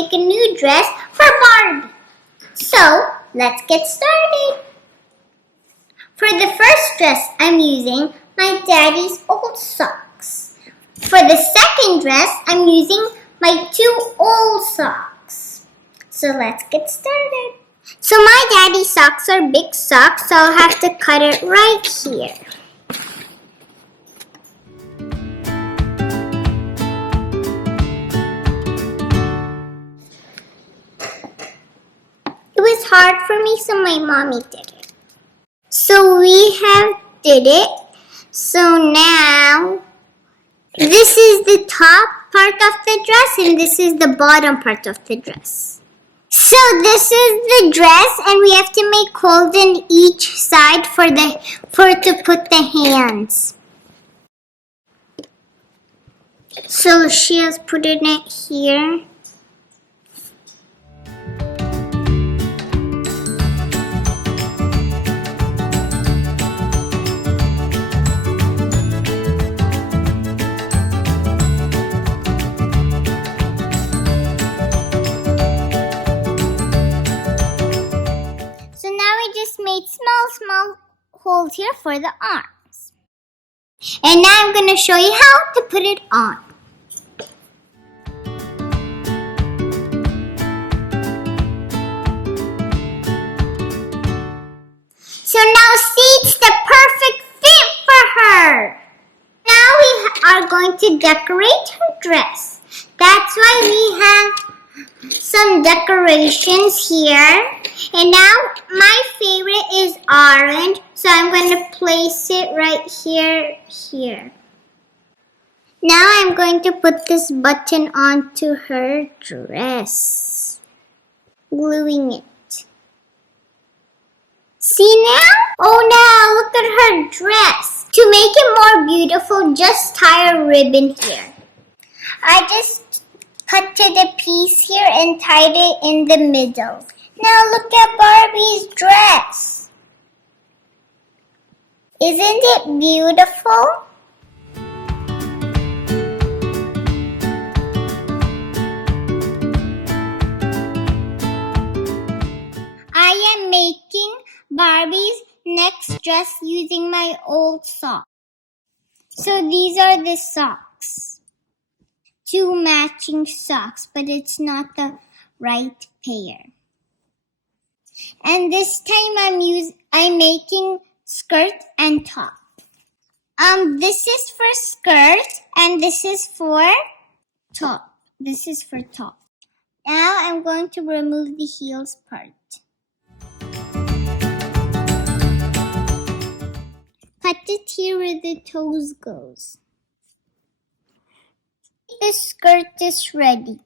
make a new dress for Barbie. So, let's get started. For the first dress, I'm using my daddy's old socks. For the second dress, I'm using my 2 old socks. So let's get started. So my daddy's socks are big socks, so I'll have to cut it right here. It was hard for me, so my mommy did it. So we have did it. So now, this is the top part of the dress and this is the bottom part of the dress. So this is the dress and we have to make holes in each side for to put the hands. So she has put it here. Made small holes here for the arms. And now I'm going to show you how to put it on. So now see, it's the perfect fit for her. Now we are going to decorate her dress. That's why we have some decorations here. And now my favorite is orange, so I'm going to place it right here. Now I'm going to put this button onto her dress, gluing it. See now? Oh, now look at her dress. To make it more beautiful, just tie a ribbon here. I just cut to the piece here and tied it in the middle. Now look at Barbie's dress. Isn't it beautiful? I am making Barbie's next dress using my old socks. So these are the socks. 2 matching socks, but it's not the right pair. And this time I'm making skirt and top. This is for skirt and this is for top. This is for top. Now I'm going to remove the heels part. Cut it here where the toes goes. The skirt is ready.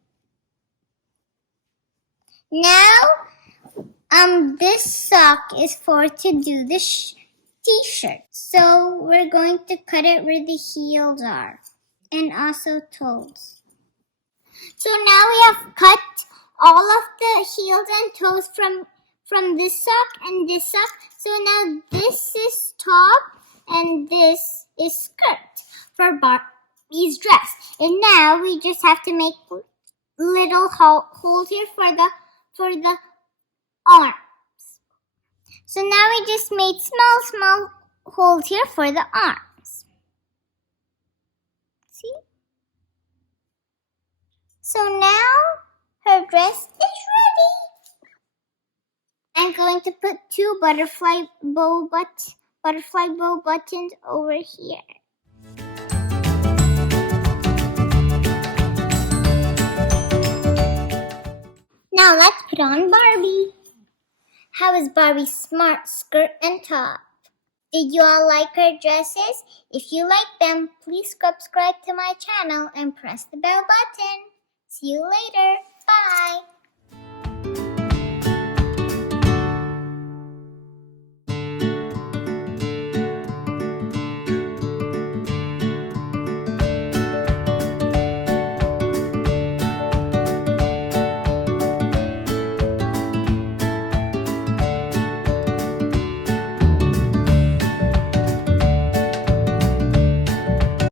Now this sock is for to do the t-shirt. So we're going to cut it where the heels are and also toes. So now we have cut all of the heels and toes from this sock and this sock. So now this is top and this is skirt for Barbie's dress. And now we just have to make little holes here for the arms. So now we just made small holes here for the arms. See? So now her dress is ready. I'm going to put 2 butterfly bow buttons over here. Now let's put on Barbie. How is Barbie's smart skirt and top? Did you all like her dresses? If you like them, please subscribe to my channel and press the bell button. See you later. Bye.